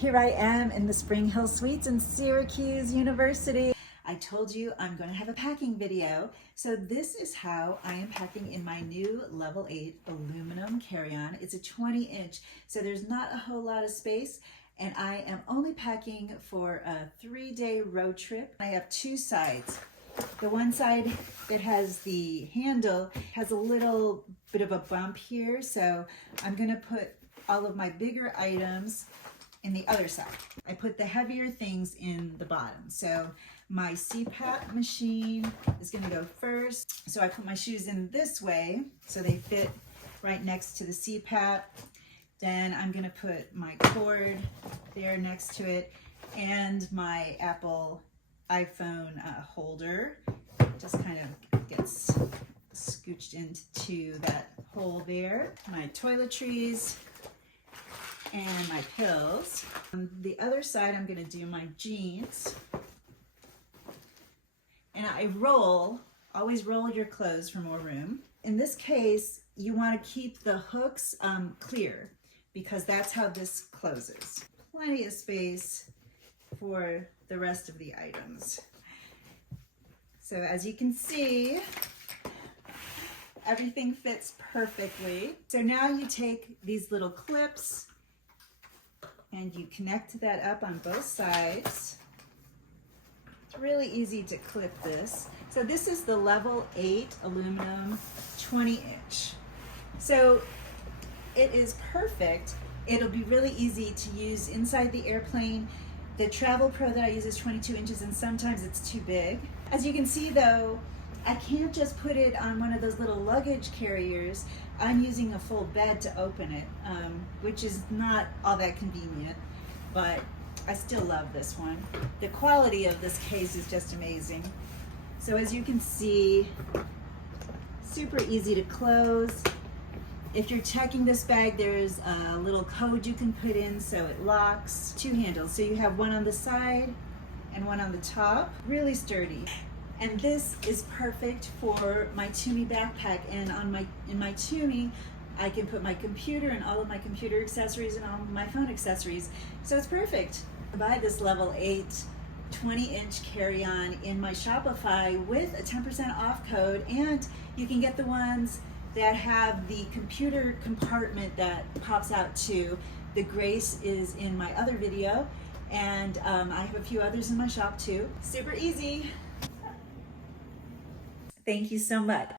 Here I am in the Spring Hill Suites in Syracuse University. I told you I'm going to have a packing video. So this is how I am packing in my new Level 8 aluminum carry-on. It's a 20-inch, so there's not a whole lot of space. And I am only packing for a 3-day road trip. I have two sides. The one side that has the handle has a little bit of a bump here. So I'm going to put all of my bigger items in the other side. I put the heavier things in the bottom. So my CPAP machine is gonna go first. So I put my shoes in this way so they fit right next to the CPAP. Then I'm gonna put my cord there next to it and my Apple iPhone holder. Just kind of gets scooched into that hole there. My toiletries and my pills. On the other side, I'm gonna do my jeans. And I always roll your clothes for more room. In this case, you wanna keep the hooks clear because that's how this closes. Plenty of space for the rest of the items. So as you can see, everything fits perfectly. So now you take these little clips and you connect that up on both sides. It's really easy to clip this. So this is the Level 8 aluminum 20-inch. So it is perfect. It'll be really easy to use inside the airplane. The Travel Pro that I use is 22 inches and sometimes it's too big. As you can see though, I can't just put it on one of those little luggage carriers. I'm using a full bed to open it, which is not all that convenient, but I still love this one. The quality of this case is just amazing. So as you can see, super easy to close. If you're checking this bag, there's a little code you can put in so it locks. Two handles, so you have one on the side and one on the top. Really sturdy. And this is perfect for my Tumi backpack. And in my Tumi, I can put my computer and all of my computer accessories and all of my phone accessories. So it's perfect. Buy this Level 8 20-inch carry-on in my Shopify with a 10% off code, and you can get the ones that have the computer compartment that pops out too. The Grace is in my other video, and I have a few others in my shop too. Super easy. Thank you so much.